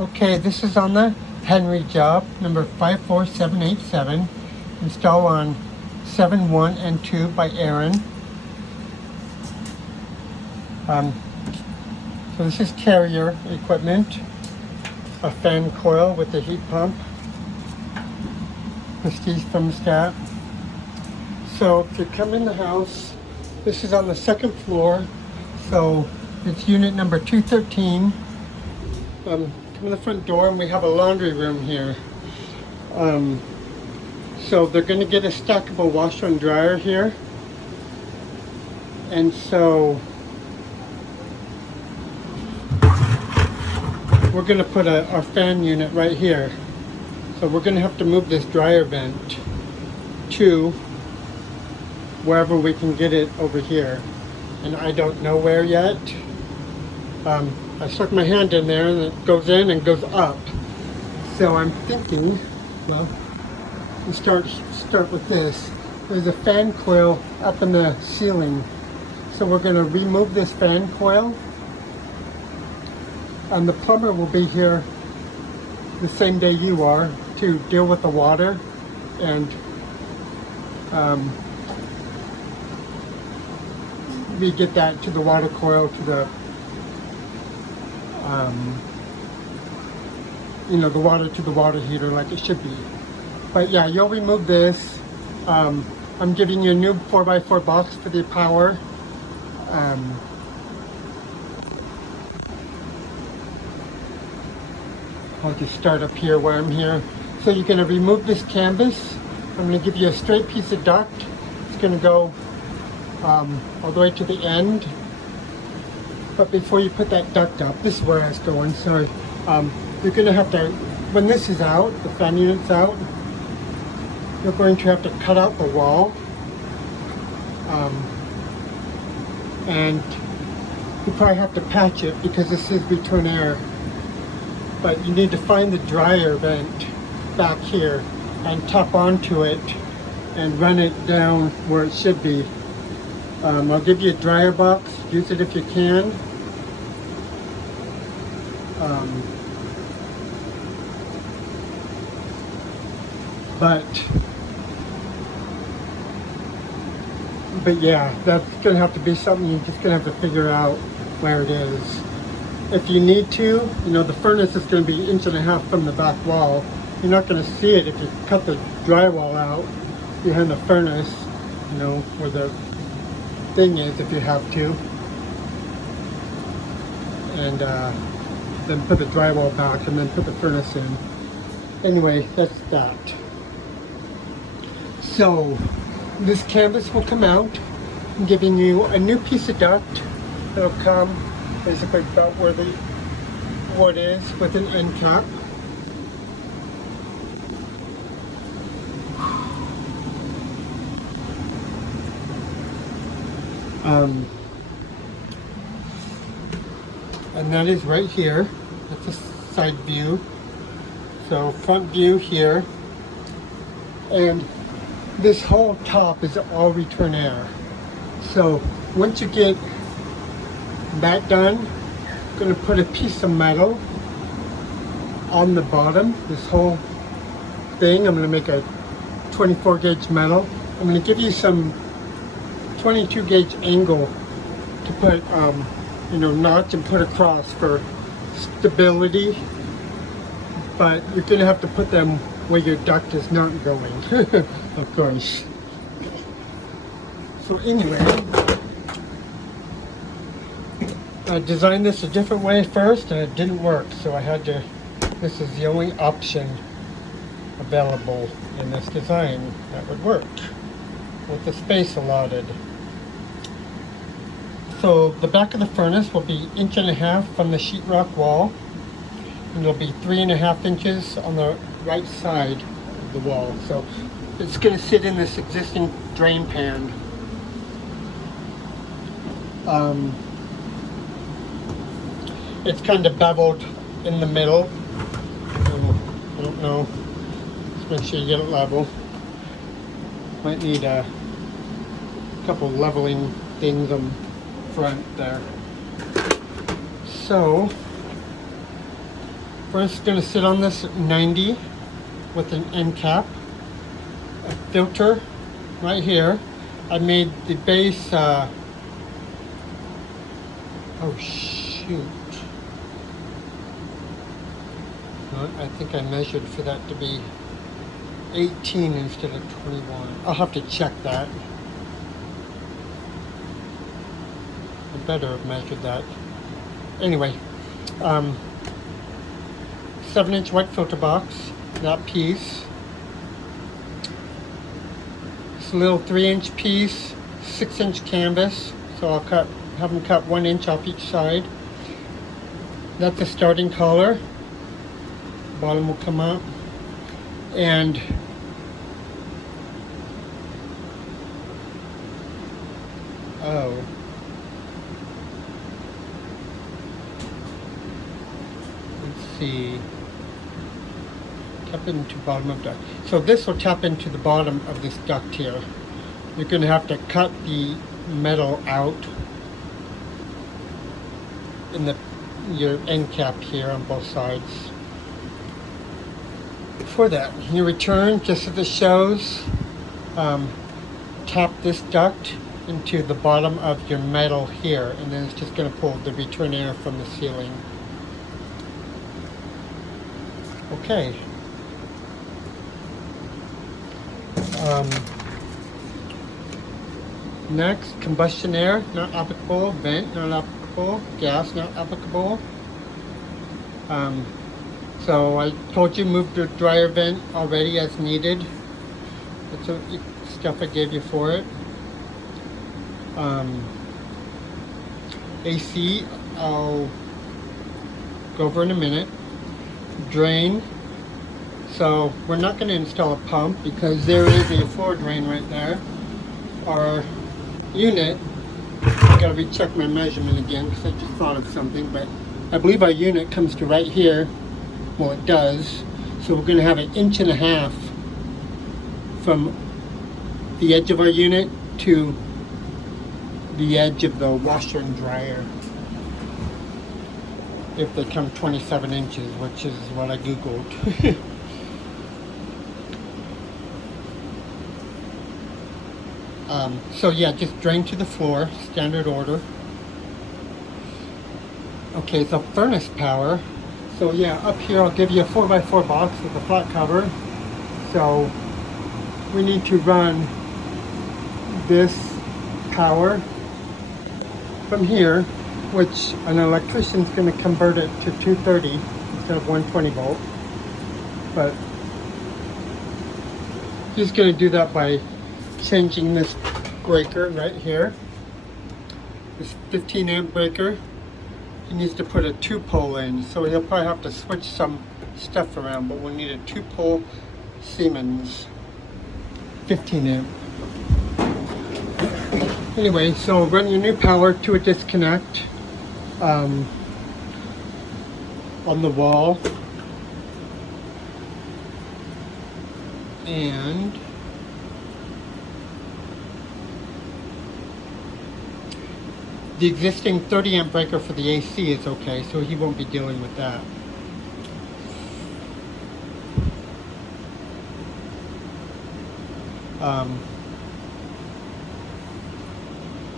Okay, this is on the Henry job, number 54787, installed on 7-1 and 2 by Aaron. So this is carrier equipment, a fan coil with the heat pump, prestige thermostat. So if you come in the house, this is on the second floor, so it's unit number 213. Come in the front door and we have a laundry room here. So they're going to get a stackable washer and dryer here. And so we're going to put our fan unit right here. So we're going to have to move this dryer vent to wherever we can get it over here. And I don't know where yet. I stuck my hand in there and it goes in and goes up. So I'm thinking, well, we start with this. There's a fan coil up in the ceiling. So we're going to remove this fan coil. And the plumber will be here the same day you are to deal with the water and we get that to the water coil, to the the water to the water heater like it should be. But yeah, you'll remove this. I'm giving you a new 4x4 box for the power. I'll just start up here where I'm here. So you're going to remove this canvas. I'm going to give you a straight piece of duct. It's going to go all the way to the end. But before you put that duct up, this is where I was going, sorry. You're going to have to, when this is out, the fan unit's out, you're going to have to cut out the wall. And you probably have to patch it because this is return air. But you need to find the dryer vent back here and tap onto it and run it down where it should be. I'll give you a dryer box, use it if you can. But yeah, that's gonna have to be something you're just gonna have to figure out where it is. If you need to, the furnace is gonna be 1.5 inches from the back wall. You're not gonna see it if you cut the drywall out behind the furnace, where the thing is, if you have to. And then put the drywall back and then put the furnace in. Anyway, that's that. So this canvas will come out. I'm giving you a new piece of duct. It'll come basically about where the wood is with an end cap. And that is right here. That's a side view. So front view here. And this whole top is all return air. So once you get that done, I'm going to put a piece of metal on the bottom. This whole thing, I'm going to make a 24 gauge metal. I'm going to give you some 22 gauge angle to put notch and put across for stability, but you're going to have to put them where your duct is not going. Of course. So anyway, I designed this a different way first and it didn't work, so I had to, this is the only option available in this design that would work with the space allotted. So the back of the furnace will be 1.5 inches from the sheetrock wall, and it'll be 3.5 inches on the right side of the wall. So it's going to sit in this existing drain pan. It's kind of beveled in the middle. I don't know. Just make sure you get it level. Might need a couple leveling things on front there. So First, going to sit on this at 90 with an end cap. A filter right here. I made the base, oh shoot. I think I measured for that to be 18 instead of 21. I'll have to check that. I better have measured that. Anyway, 7-inch white filter box, that piece. This little 3-inch piece, 6-inch canvas. So I'll have them cut 1 inch off each side. That's the starting collar. Bottom will come up. And let's see. Tap into bottom of duct. So this will tap into the bottom of this duct here. You're going to have to cut the metal out in your end cap here on both sides. For that, you return just as it shows. Tap this duct into the bottom of your metal here, and then it's just going to pull the return air from the ceiling. Okay. Next, combustion air, not applicable. Vent, not applicable. Gas, not applicable. So I told you move the dryer vent already as needed. That's the stuff I gave you for it. AC, I'll go over in a minute. Drain. So we're not going to install a pump because there is a floor drain right there. Our unit, I gotta recheck my measurement again because I just thought of something, but I believe our unit comes to right here. Well, it does. So we're going to have 1.5 inches from the edge of our unit to the edge of the washer and dryer. If they come 27 inches, which is what I googled. So yeah, just drain to the floor, standard order. Okay, so furnace power. So yeah, up here I'll give you a 4x4 box with a flat cover. So we need to run this power from here, which an electrician's going to convert it to 230 instead of 120 volt. But he's going to do that by changing this breaker right here. This 15 amp breaker. He needs to put a 2-pole in, so he'll probably have to switch some stuff around, but we'll need a 2-pole Siemens 15 amp. Anyway, so run your new power to a disconnect on the wall, and the existing 30 amp breaker for the AC is okay, so he won't be dealing with that.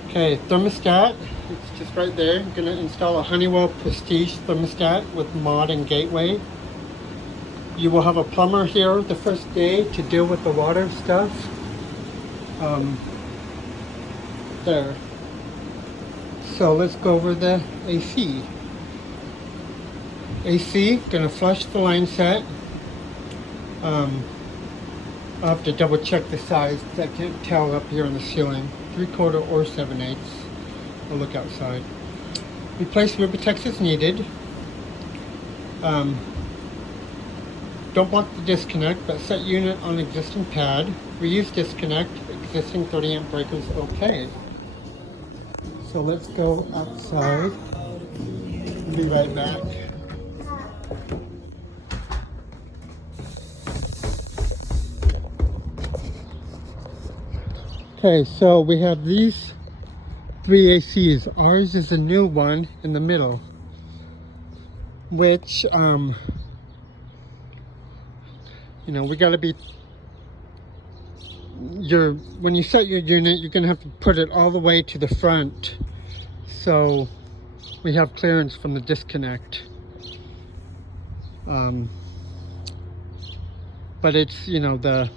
Okay, thermostat, it's just right there. I'm going to install a Honeywell Prestige thermostat with mod and gateway. You will have a plumber here the first day to deal with the water stuff. There. So let's go over the AC. AC, gonna flush the line set. I'll have to double check the size because I can't tell up here on the ceiling. 3/4 or 7/8. I'll look outside. Replace Ribbitex as needed. Don't block the disconnect, but set unit on existing pad. Reuse disconnect, existing 30 amp breakers okay. So let's go outside. I'll be right back. Okay, so we have these 3 ACs. Ours is a new one in the middle, which You know, we got to be, when you set your unit, you're going to have to put it all the way to the front. So we have clearance from the disconnect. But it's, you know, the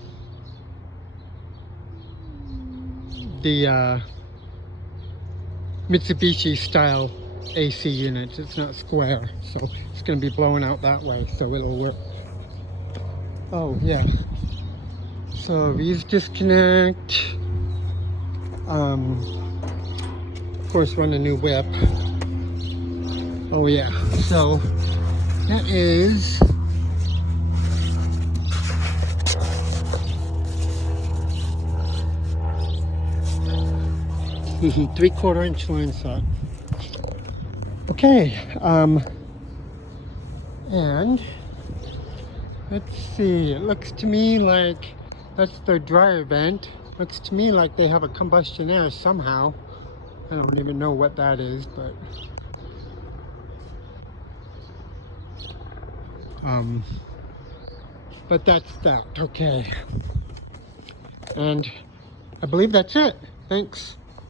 Mitsubishi style AC unit. It's not square, so it's going to be blowing out that way, so it'll work. Oh yeah, so these disconnect. Of course, run a new whip. Oh yeah, so that is ¾ inch line set. Okay, and let's see, it looks to me like that's the dryer vent. Looks to me like they have a combustion air somehow. I don't even know what that is, but that's that. Okay, and I believe that's it. Thanks.